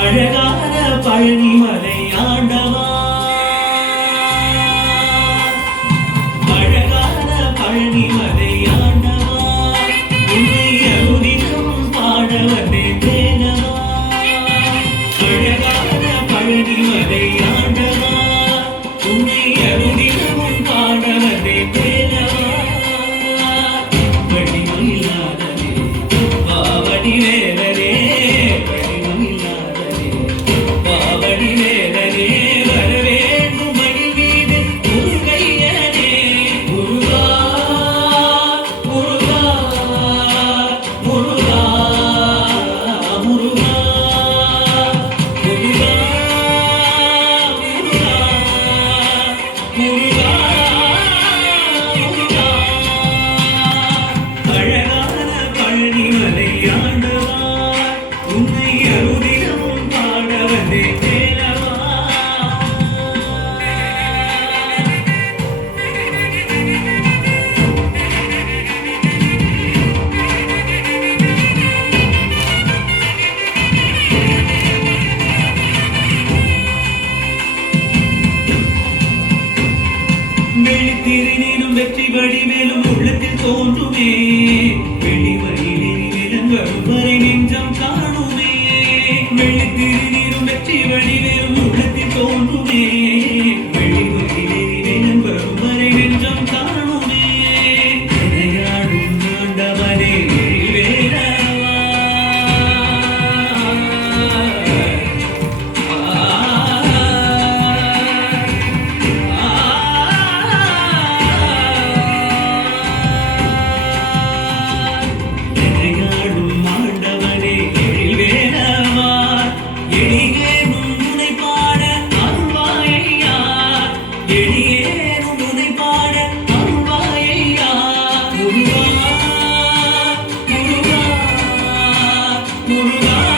அழகான பழனிமலை ஆண்டவா, அழகான பழனிமலை ஆண்டவா, உன்னை அனுதினம் பாட வந்தேன் தேனவா. அழகான பழனிமலை ஆண்டவா, உன்னை அனுதினம் பாட வந்தேன் தேனவா. வடிவில்லாதனே பாவடி வேலனே, வெள்ளித்திரினும் வெற்றி வடிவேலும் உள்ளத்தில் தோன்றுமே, வெளிவரிலே விலங்கரும் வரை நெஞ்சம் காணுமே. வெள்ளித்திரினும் வெற்றி வடிவேலும் உள்ளத்தில் தோன்றுமே, வெளிவரிலே விலங்கரும் வரை நெஞ்சம் காணுமே. விளையாடும் ஆண்டவனே வேலவா, முருகா